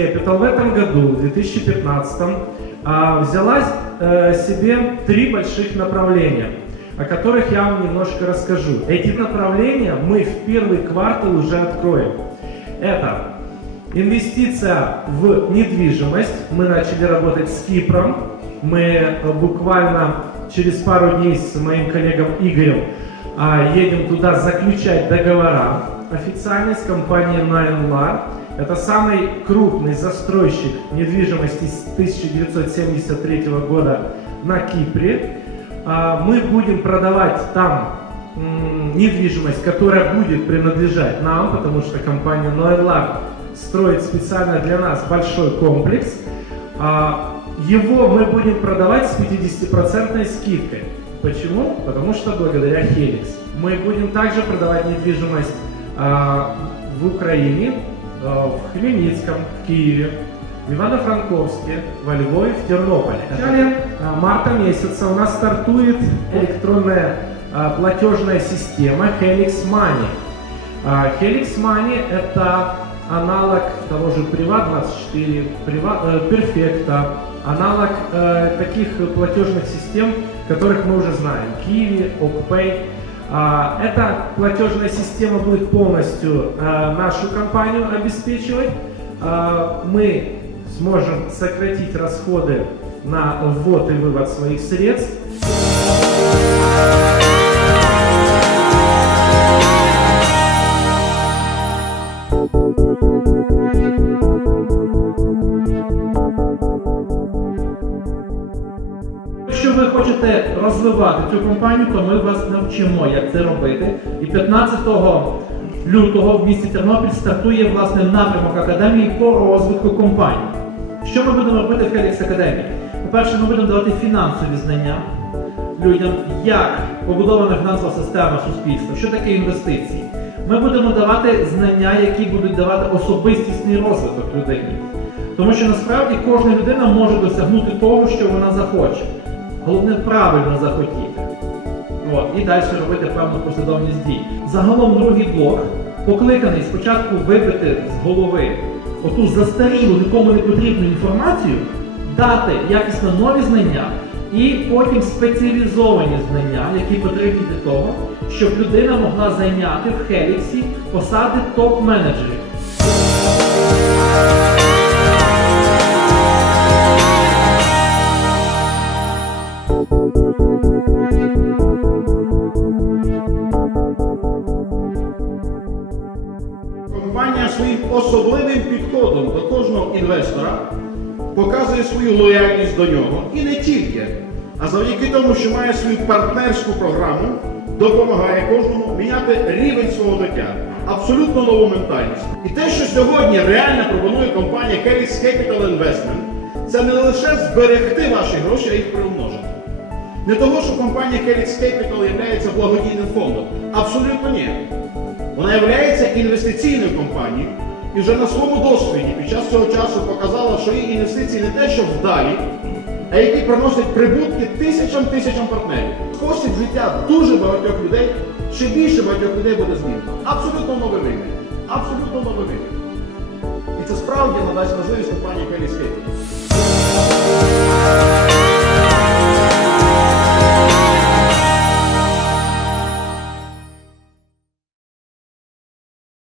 Capital в этом году, в 2015, взяла себе 3 больших направления, о которых я вам немножко расскажу. Эти направления мы в первый квартал уже откроем. Это инвестиция в недвижимость. Мы начали работать с Кипром. Мы буквально через пару дней с моим коллегом Игорем едем туда заключать договора официально с компанией Nine-Lar. Это самый крупный застройщик недвижимости с 1973 года на Кипре. Мы будем продавать там недвижимость, которая будет принадлежать нам, потому что компания Nine-Lar строит специально для нас большой комплекс. Его мы будем продавать с 50% скидкой. Почему? Потому что благодаря Helix. Мы будем также продавать недвижимость в Украине, в Хмельницком, в Киеве, в Ивано-Франковске, во Львове, в Тернополе. В начале марта месяца у нас стартует электронная платежная система Helix Money. Helix Money – это аналог того же Privat24, Perfecta, аналог таких платежных систем, которых мы уже знаем. Kiwi, OkPay. Эта платежная система будет полностью нашу компанию обеспечивать. Мы сможем сократить расходы на ввод и вывод своих средств. Якщо ви хочете розвивати цю компанію, то ми вас навчимо, як це робити. І 15 лютого в місті Тернопіль стартує власне напрямок академії по розвитку компанії. Що ми будемо робити в Helix Академії? По-перше, ми будемо давати фінансові знання людям, як побудована фінансова система суспільства, що таке інвестиції. Ми будемо давати знання, які будуть давати особистісний розвиток людині. Тому що насправді кожна людина може досягнути того, що вона захоче. Головне правильно захотіти. І далі робити певну послідовність дій. Загалом другий блок покликаний спочатку вибити з голови оту застарілу, нікому не потрібну інформацію, дати якісно нові знання і потім спеціалізовані знання, які потрібні для того, щоб людина могла зайняти в Helix посади топ-менеджерів. Компанія своїм особливим підходом до кожного інвестора показує свою лояльність до нього і не тільки, а завдяки тому, що має свою партнерську програму, допомагає кожному міняти рівень свого життя, абсолютно нову ментальність. І те, що сьогодні реально пропонує компанія Helix Capital Investment, це не лише зберегти ваші гроші, а їх приумножити. Не того, що компанія Helix Capital є благодійним фондом. Абсолютно ні. Вона є інвестиційною компанією і вже на своєму досвіді під час цього часу показала, що її інвестиції не те, що вдалі, а які приносять прибутки тисячам партнерів. Спосіб життя дуже багатьох людей, ще більше багатьох людей буде змінено. Абсолютно новий вимір. Абсолютно новий вимір. І це справді надасть можливість компанії Helix Capital.